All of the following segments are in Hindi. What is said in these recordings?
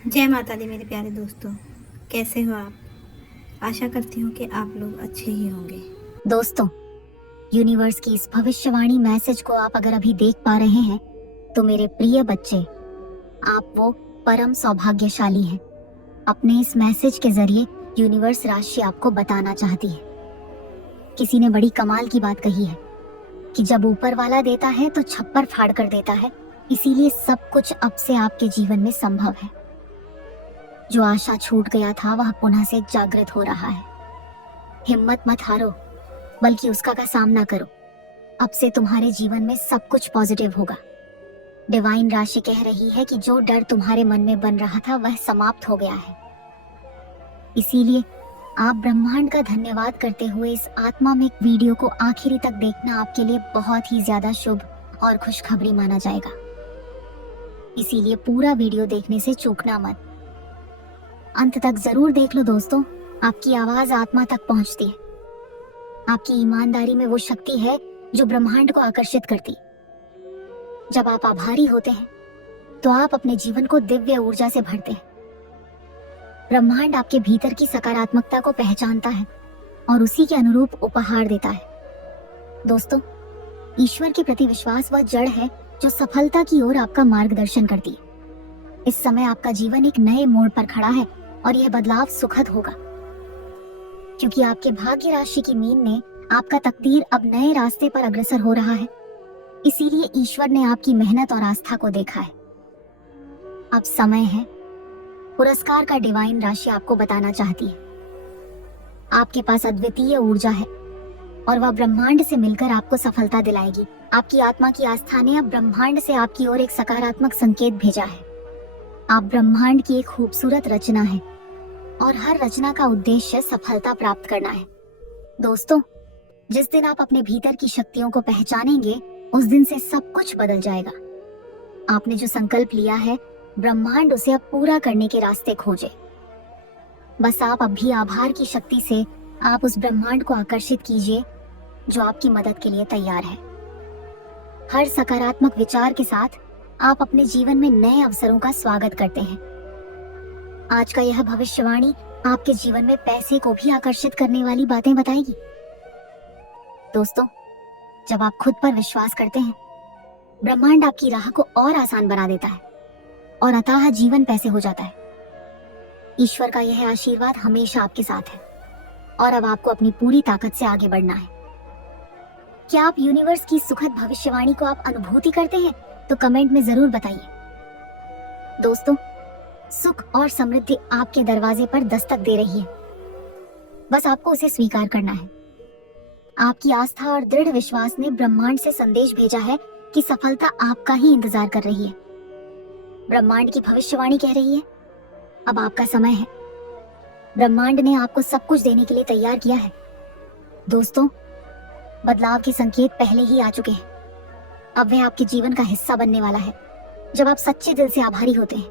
जय माता दी मेरे प्यारे दोस्तों। कैसे हो आप? आशा करती हूँ कि आप लोग अच्छे ही होंगे। दोस्तों, यूनिवर्स की इस भविष्यवाणी मैसेज को आप अगर अभी देख पा रहे हैं तो मेरे प्रिय बच्चे, आप वो परम सौभाग्यशाली हैं। अपने इस मैसेज के जरिए यूनिवर्स राशि आपको बताना चाहती है। किसी ने बड़ी कमाल की बात कही है कि जब ऊपर वाला देता है तो छप्पर फाड़ कर देता है। इसीलिए सब कुछ अब से आपके जीवन में संभव है। जो आशा छूट गया था वह पुनः से जागृत हो रहा है। हिम्मत मत हारो, बल्कि उसका का सामना करो। अब से तुम्हारे जीवन में सब कुछ पॉजिटिव होगा। डिवाइन राशि कह रही है कि जो डर तुम्हारे मन में बन रहा था वह समाप्त हो गया है। इसीलिए आप ब्रह्मांड का धन्यवाद करते हुए इस आत्मामिक वीडियो को आखिरी तक देखना आपके लिए बहुत ही ज्यादा शुभ और खुशखबरी माना जाएगा। इसीलिए पूरा वीडियो देखने से चूकना मत। अंत तक जरूर देख लो दोस्तों। आपकी आवाज आत्मा तक पहुंचती है। आपकी ईमानदारी में वो शक्ति है जो ब्रह्मांड को आकर्षित करती। जब आप आभारी होते हैं तो आप अपने जीवन को दिव्य ऊर्जा से भरते हैं। ब्रह्मांड आपके भीतर की सकारात्मकता को पहचानता है और उसी के अनुरूप उपहार देता है। दोस्तों, ईश्वर के प्रति विश्वास वह जड़ है जो सफलता की ओर आपका मार्गदर्शन करती है। इस समय आपका जीवन एक नए मोड़ पर खड़ा है और यह बदलाव सुखद होगा, क्योंकि आपके भाग्य राशि की मीन ने आपका तकदीर अब नए रास्ते पर अग्रसर हो रहा है। इसीलिए ईश्वर ने आपकी मेहनत और आस्था को देखा है। अब समय है पुरस्कार का। डिवाइन राशि आपको बताना चाहती है आपके पास अद्वितीय ऊर्जा है और वह ब्रह्मांड से मिलकर आपको सफलता दिलाएगी। आपकी आत्मा की आस्था ने अब ब्रह्मांड से आपकी ओर एक सकारात्मक संकेत भेजा है। आप ब्रह्मांड की एक खूबसूरत रचना है और हर रचना का उद्देश्य सफलता प्राप्त करना है। दोस्तों, जिस दिन आप अपने भीतर की शक्तियों को पहचानेंगे उस दिन से सब कुछ बदल जाएगा। आपने जो संकल्प लिया है, ब्रह्मांड उसे अब पूरा करने के रास्ते खोजे। बस आप अब भी आभार की शक्ति से आप उस ब्रह्मांड को आकर्षित कीजिए जो आपकी मदद के लिए तैयार है। हर सकारात्मक विचार के साथ आप अपने जीवन में नए अवसरों का स्वागत करते हैं। आज का यह भविष्यवाणी आपके जीवन में पैसे को भी आकर्षित करने वाली बातें बताएगी। दोस्तों, जब आप खुद पर विश्वास करते हैं, ब्रह्मांड आपकी राह को और आसान बना देता है और अथाह जीवन पैसे हो जाता है। ईश्वर का यह आशीर्वाद हमेशा आपके साथ है और अब आपको अपनी पूरी ताकत से आगे बढ़ना है। क्या आप यूनिवर्स की सुखद भविष्यवाणी को आप अनुभूति करते हैं? तो कमेंट में जरूर बताइए। दोस्तों, सुख और समृद्धि आपके दरवाजे पर दस्तक दे रही है। बस आपको उसे स्वीकार करना है। आपकी आस्था और दृढ़ विश्वास ने ब्रह्मांड से संदेश भेजा है कि सफलता आपका ही इंतजार कर रही है। ब्रह्मांड की भविष्यवाणी कह रही है, अब आपका समय है। ब्रह्मांड ने आपको सब कुछ देने के लिए तैयार किया है। दोस्तों, बदलाव के संकेत पहले ही आ चुके हैं। अब वह आपके जीवन का हिस्सा बनने वाला है। जब आप सच्चे दिल से आभारी होते हैं,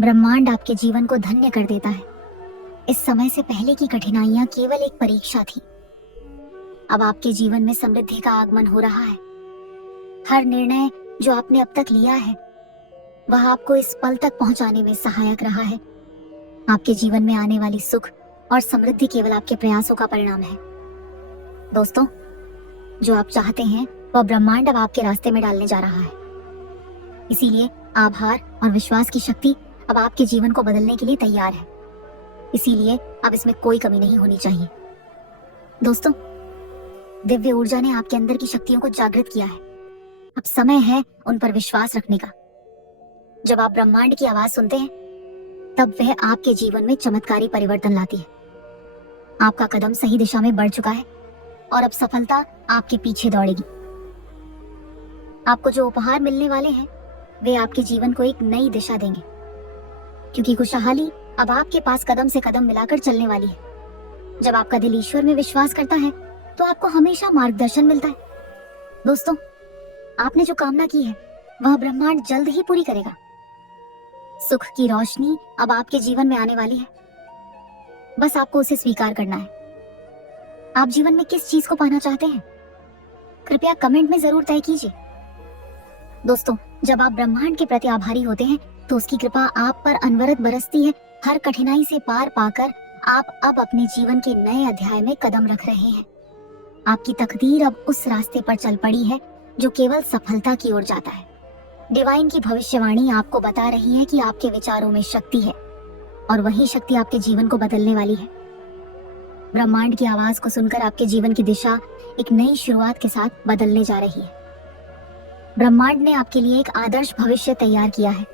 ब्रह्मांड आपके जीवन को धन्य कर देता है। इस समय से पहले की कठिनाइयां केवल एक परीक्षा थी। अब आपके जीवन में समृद्धि का आगमन हो रहा है। हर निर्णय जो आपने अब तक लिया है वह आपको इस पल तक पहुंचाने में सहायक रहा है। आपके जीवन में आने वाली सुख और समृद्धि केवल आपके प्रयासों का परिणाम है। दोस्तों, जो आप चाहते हैं वह ब्रह्मांड अब आपके रास्ते में डालने जा रहा है। इसीलिए आभार और विश्वास की शक्ति अब आपके जीवन को बदलने के लिए तैयार है। इसीलिए अब इसमें कोई कमी नहीं होनी चाहिए। दोस्तों, दिव्य ऊर्जा ने आपके अंदर की शक्तियों को जागृत किया है। अब समय है उन पर विश्वास रखने का। जब आप ब्रह्मांड की आवाज सुनते हैं तब वह आपके जीवन में चमत्कारी परिवर्तन लाती है। आपका कदम सही दिशा में बढ़ चुका है और अब सफलता आपके पीछे दौड़ेगी। आपको जो उपहार मिलने वाले हैं वे आपके जीवन को एक नई दिशा देंगे, क्योंकि खुशहाली अब आपके पास कदम से कदम मिलाकर चलने वाली है। जब आपका दिल ईश्वर में विश्वास करता है तो आपको हमेशा मार्गदर्शन मिलता है। दोस्तों, आपने जो कामना की है वह ब्रह्मांड जल्द ही पूरी करेगा। सुख की रोशनी अब आपके जीवन में आने वाली है। बस आपको उसे स्वीकार करना है। आप जीवन में किस चीज को पाना चाहते हैं? कृपया कमेंट में जरूर तय कीजिए। दोस्तों, जब आप ब्रह्मांड के प्रति आभारी होते हैं तो उसकी कृपा आप पर अनवरत बरसती है। हर कठिनाई से पार पाकर आप अब अपने जीवन के नए अध्याय में कदम रख रहे हैं। आपकी तकदीर अब उस रास्ते पर चल पड़ी है जो केवल सफलता की ओर जाता है। डिवाइन की भविष्यवाणी आपको बता रही है कि आपके विचारों में शक्ति है और वही शक्ति आपके जीवन को बदलने वाली है। ब्रह्मांड की आवाज को सुनकर आपके जीवन की दिशा एक नई शुरुआत के साथ बदलने जा रही है। ब्रह्मांड ने आपके लिए एक आदर्श भविष्य तैयार किया है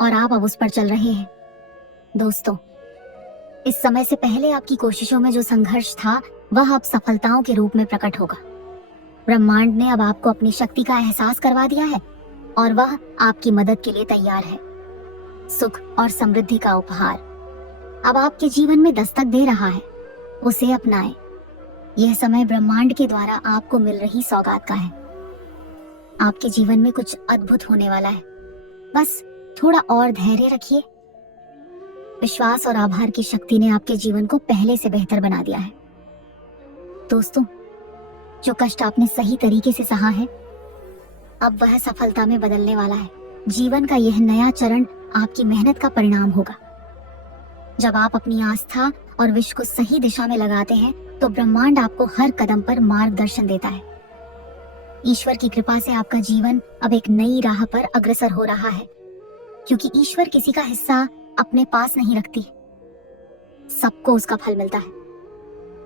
और आप अब उस पर चल रहे हैं। दोस्तों, इस समय से पहले आपकी कोशिशों में जो संघर्ष था वह अब सफलताओं के रूप में प्रकट होगा। ब्रह्मांड ने अब आपको अपनी शक्ति का एहसास करवा दिया है और वह आपकी मदद के लिए तैयार है। सुख और समृद्धि का उपहार अब आपके जीवन में दस्तक दे रहा है। उसे अपनाएं। यह समय ब्रह्मांड के द्वारा आपको मिल रही सौगात का है। आपके जीवन में कुछ अद्भुत होने वाला है। बस थोड़ा और धैर्य रखिए। विश्वास और आभार की शक्ति ने आपके जीवन को पहले से बेहतर बना दिया है। दोस्तों, जो कष्ट आपने सही तरीके से सहा है, अब वह सफलता में बदलने वाला है। जीवन का यह नया चरण आपकी मेहनत का परिणाम होगा। जब आप अपनी आस्था और विश्व को सही दिशा में लगाते हैं तो ब्रह्मांड आपको हर कदम पर मार्गदर्शन देता है। ईश्वर की कृपा से आपका जीवन अब एक नई राह पर अग्रसर हो रहा है, क्योंकि ईश्वर किसी का हिस्सा अपने पास नहीं रखती, सबको उसका फल मिलता है।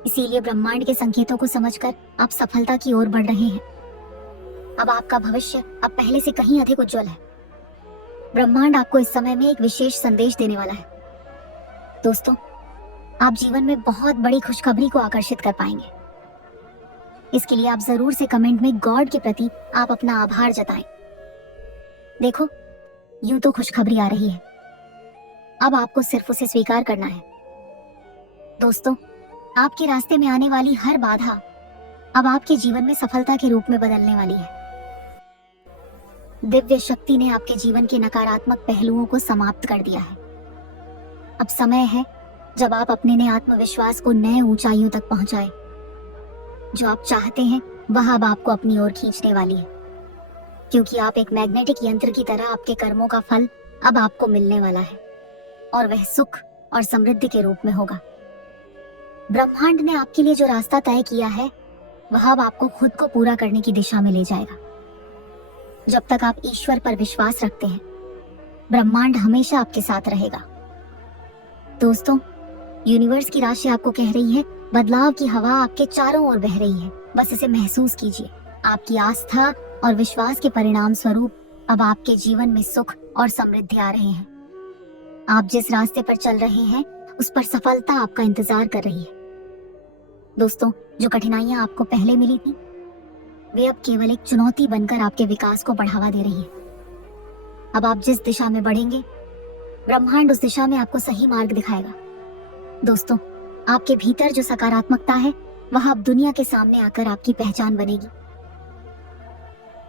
इसीलिए ब्रह्मांड के संकेतों को समझकर आप सफलता की ओर बढ़ रहे हैं। अब आपका भविष्य अब पहले से कहीं अधिक उज्जवल है। ब्रह्मांड आपको इस समय में एक विशेष संदेश देने वाला है। दोस्तों, आप जीवन में बहुत बड़ी खुशखबरी को आकर्षित कर पाएंगे। इसके लिए आप जरूर से कमेंट में गॉड के प्रति आप अपना आभार जताएं। देखो, यूं तो खुशखबरी आ रही है, अब आपको सिर्फ उसे स्वीकार करना है। दोस्तों, आपके रास्ते में आने वाली हर बाधा अब आपके जीवन में सफलता के रूप में बदलने वाली है। दिव्य शक्ति ने आपके जीवन के नकारात्मक पहलुओं को समाप्त कर दिया है। अब समय है जब आप अपने नए आत्मविश्वास को नए ऊंचाइयों तक पहुंचाएं। जो आप चाहते हैं वह अब आपको अपनी ओर खींचने वाली है, क्योंकि आप एक मैग्नेटिक यंत्र की तरह आपके कर्मों का फल अब आपको मिलने वाला है और वह सुख और समृद्धि के रूप में होगा। ब्रह्मांड ने आपके लिए जो रास्ता तय किया है वह अब आपको खुद को पूरा करने की दिशा में ले जाएगा। जब तक आप ईश्वर पर विश्वास रखते हैं, ब्रह्मांड हमेशा आपके साथ रहेगा। दोस्तों, यूनिवर्स की राशि आपको कह रही है, बदलाव की हवा आपके चारों ओर बह रही है। बस इसे महसूस कीजिए। आपकी आस्था और विश्वास के परिणाम स्वरूप अब आपके जीवन में सुख और समृद्धि आ रहे हैं। आप जिस रास्ते पर चल रहे हैं उस पर सफलता आपका इंतजार कर रही है। दोस्तों, जो कठिनाइयां आपको पहले मिली थी वे अब केवल एक चुनौती बनकर आपके विकास को बढ़ावा दे रही है। अब आप जिस दिशा में बढ़ेंगे, ब्रह्मांड उस दिशा में आपको सही मार्ग दिखाएगा। दोस्तों, आपके भीतर जो सकारात्मकता है वह अब दुनिया के सामने आकर आपकी पहचान बनेगी।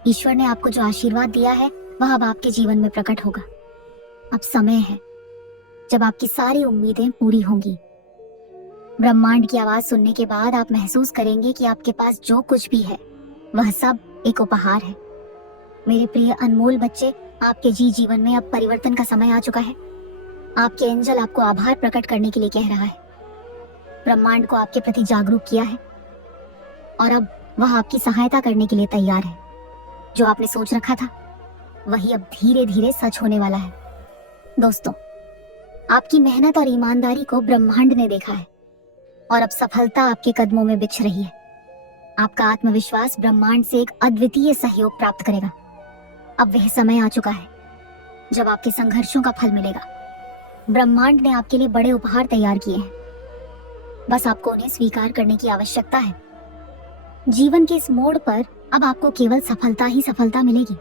ईश्वर ने आपको जो आशीर्वाद दिया है वह अब आपके जीवन में प्रकट होगा। अब समय है जब आपकी सारी उम्मीदें पूरी होंगी। ब्रह्मांड की आवाज सुनने के बाद आप महसूस करेंगे कि आपके पास जो कुछ भी है वह सब एक उपहार है। मेरे प्रिय अनमोल बच्चे, आपके जीवन में अब परिवर्तन का समय आ चुका है। आपके एंजल आपको आभार प्रकट करने के लिए कह रहा है। ब्रह्मांड को आपके प्रति जागरूक किया है और अब वह आपकी सहायता करने के लिए तैयार है। जो आपने सोच रखा था वही अब धीरे धीरे सच होने वाला है। दोस्तों, आपकी मेहनत और ईमानदारी को ब्रह्मांड ने देखा है और अब सफलता आपके कदमों में बिछ रही है। आपका आत्मविश्वास ब्रह्मांड से एक अद्वितीय सहयोग प्राप्त करेगा। अब वह समय आ चुका है जब आपके संघर्षों का फल मिलेगा। ब्रह्मांड ने आपके लिए बड़े उपहार तैयार किए हैं, बस आपको उन्हें स्वीकार करने की आवश्यकता है। जीवन के इस मोड़ पर अब आपको केवल सफलता ही सफलता मिलेगी।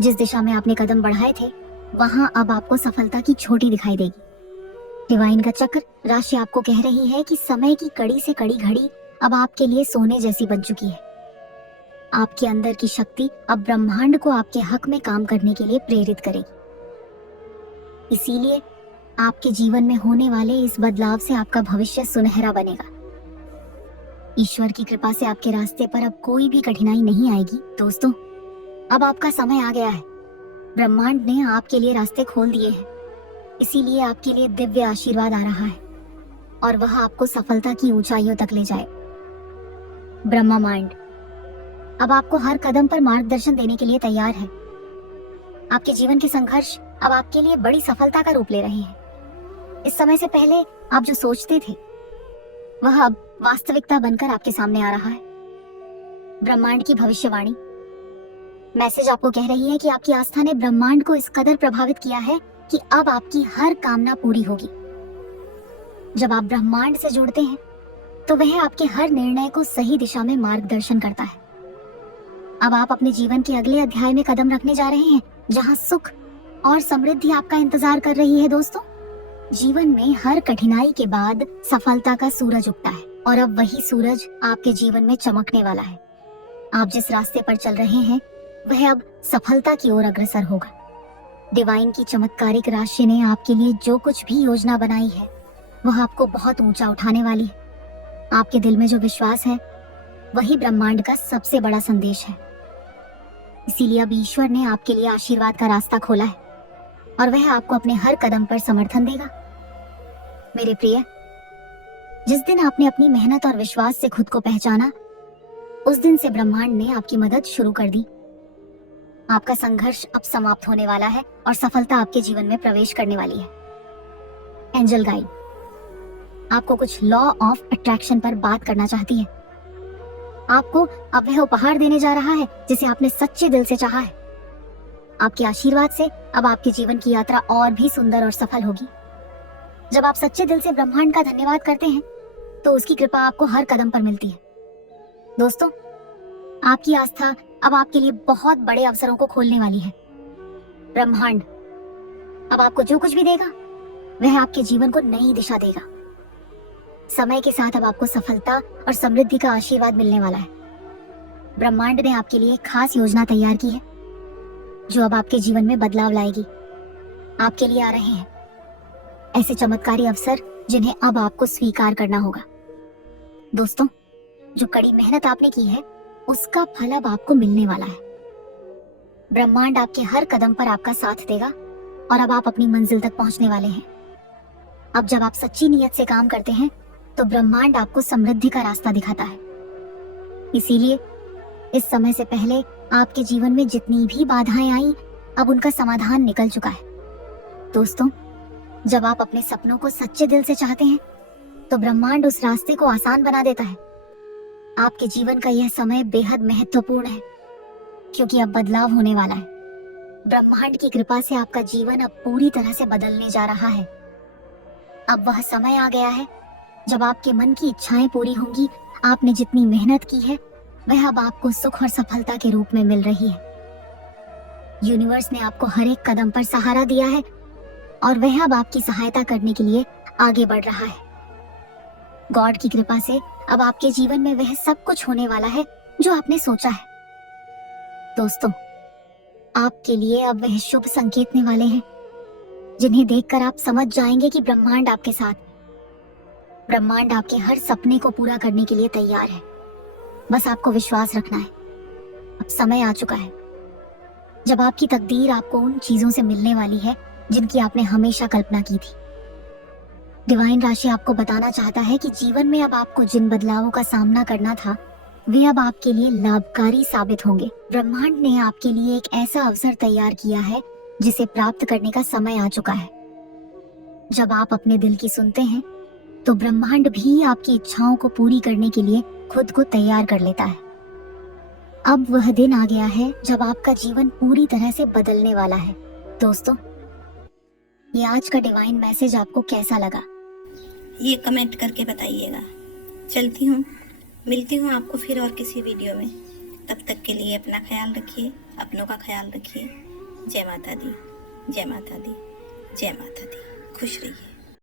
जिस दिशा में आपने कदम बढ़ाए थे वहां अब आपको सफलता की छोटी दिखाई देगी। डिवाइन का चक्र राशि आपको कह रही है कि समय की कड़ी से कड़ी घड़ी अब आपके लिए सोने जैसी बन चुकी है। आपके अंदर की शक्ति अब ब्रह्मांड को आपके हक में काम करने के लिए प्रेरित करेगी। इसीलिए आपके जीवन में होने वाले इस बदलाव से आपका भविष्य सुनहरा बनेगा। ईश्वर की कृपा से आपके रास्ते पर अब कोई भी कठिनाई नहीं आएगी। दोस्तों, अब आपका समय आ गया है। ब्रह्मांड ने आपके लिए रास्ते खोल दिए हैं, इसीलिए आपके लिए दिव्य आशीर्वाद आ रहा है और वह आपको सफलता की ऊंचाइयों तक ले जाए। ब्रह्मा माइंड अब आपको हर कदम पर मार्गदर्शन देने के लिए तैयार है। आपके जीवन के संघर्ष अब आपके लिए बड़ी सफलता का रूप ले रहे हैं। इस समय से पहले आप जो सोचते थे वह अब वास्तविकता बनकर आपके सामने आ रहा है। ब्रह्मांड की भविष्यवाणी मैसेज आपको कह रही है कि आपकी आस्था ने ब्रह्मांड को इस कदर प्रभावित किया है कि अब आपकी हर कामना पूरी होगी। जब आप ब्रह्मांड से जुड़ते हैं तो वह आपके हर निर्णय को सही दिशा में मार्गदर्शन करता है। अब आप अपने जीवन के अगले अध्याय में कदम रखने जा रहे हैं, जहां सुख और समृद्धि आपका इंतजार कर रही है। दोस्तों, जीवन में हर कठिनाई के बाद सफलता का सूरज उगता है और अब वही सूरज आपके जीवन में चमकने वाला है। आप जिस रास्ते पर चल रहे हैं वह अब सफलता की ओर अग्रसर होगा। डिवाइन की चमत्कारिक राशि ने आपके लिए जो कुछ भी योजना बनाई है वह आपको बहुत ऊंचा उठाने वाली है। आपके दिल में जो विश्वास है वही ब्रह्मांड का सबसे बड़ा संदेश है। इसीलिए अब ईश्वर ने आपके लिए आशीर्वाद का रास्ता खोला है और वह आपको अपने हर कदम पर समर्थन देगा। मेरे प्रिय, जिस दिन आपने अपनी मेहनत और विश्वास से खुद को पहचाना, उस दिन से ब्रह्मांड ने आपकी मदद शुरू कर दी। आपका संघर्ष अब समाप्त होने वाला है और सफलता आपके जीवन में प्रवेश करने वाली है। एंजल गाइड आपको कुछ लॉ ऑफ अट्रैक्शन पर बात करना चाहती है। आपको अब वह उपहार देने जा रहा है जिसे आपने सच्चे दिल से चाहा है। आपके आशीर्वाद से अब आपके जीवन की यात्रा और भी सुंदर और सफल होगी। जब आप सच्चे दिल से ब्रह्मांड का धन्यवाद करते हैं तो उसकी कृपा आपको हर कदम पर मिलती है। दोस्तों, आपकी आस्था अब आपके लिए बहुत बड़े अवसरों को खोलने वाली है। ब्रह्मांड अब आपको जो कुछ भी देगा वह आपके जीवन को नई दिशा देगा। समय के साथ अब आपको सफलता और समृद्धि का आशीर्वाद मिलने वाला है। ब्रह्मांड ने आपके लिए एक खास योजना तैयार की है जो अब आपके जीवन में बदलाव लाएगी। आपके लिए आ रहे हैं ऐसे चमत्कारी अवसर जिन्हें अब आपको स्वीकार करना होगा। दोस्तों, जो कड़ी मेहनत आपने की है उसका फल अब आपको मिलने वाला है। ब्रह्मांड आपके हर कदम पर आपका साथ देगा और अब आप अपनी मंजिल तक पहुंचने वाले हैं। अब जब आप सच्ची नीयत से काम करते हैं तो ब्रह्मांड आपको समृद्धि का रास्ता दिखाता है। इसीलिए इस समय से पहले आपके जीवन में जितनी भी बाधाएं आई, अब उनका समाधान निकल चुका है। दोस्तों, जब आप अपने सपनों को सच्चे दिल से चाहते हैं तो ब्रह्मांड उस रास्ते को आसान बना देता है। आपके जीवन का यह समय बेहद महत्वपूर्ण है क्योंकि अब बदलाव होने वाला है। ब्रह्मांड की कृपा से आपका जीवन अब पूरी तरह से बदलने जा रहा है। अब वह समय आ गया है जब आपके मन की इच्छाएं पूरी होंगी। आपने जितनी मेहनत की है वह अब आपको सुख और सफलता के रूप में मिल रही है। यूनिवर्स ने आपको हर एक कदम पर सहारा दिया है और वह अब आपकी सहायता करने के लिए आगे बढ़ रहा है। गॉड की कृपा से अब आपके जीवन में वह सब कुछ होने वाला है जो आपने सोचा है। दोस्तों, आपके लिए अब वह शुभ संकेतने वाले हैं जिन्हें देखकर आप समझ जाएंगे कि ब्रह्मांड आपके साथ। ब्रह्मांड आपके हर सपने को पूरा करने के लिए तैयार है। बस आपको विश्वास रखना है। अब समय आ चुका है जब आपकी तकदीर आपको उन चीजों से मिलने वाली है जिनकी आपने हमेशा कल्पना की थी। डिवाइन राशि आपको बताना चाहता है कि जीवन में अब आपको जिन बदलावों का सामना करना था वे अब आपके लिए लाभकारी साबित होंगे। ब्रह्मांड ने आपके लिए एक ऐसा अवसर तैयार किया है जिसे प्राप्त करने का समय आ चुका है। जब आप अपने दिल की सुनते हैं तो ब्रह्मांड भी आपकी इच्छाओं को पूरी करने के लिए खुद को तैयार कर लेता है। अब वह दिन आ गया है जब आपका जीवन पूरी तरह से बदलने वाला है। दोस्तों, ये आज का डिवाइन मैसेज आपको कैसा लगा ये कमेंट करके बताइएगा। चलती हूँ, मिलती हूँ आपको फिर और किसी वीडियो में। तब तक के लिए अपना ख्याल रखिए, अपनों का ख्याल रखिए। जय माता दी, जय माता दी, जय माता दी। खुश रहिए।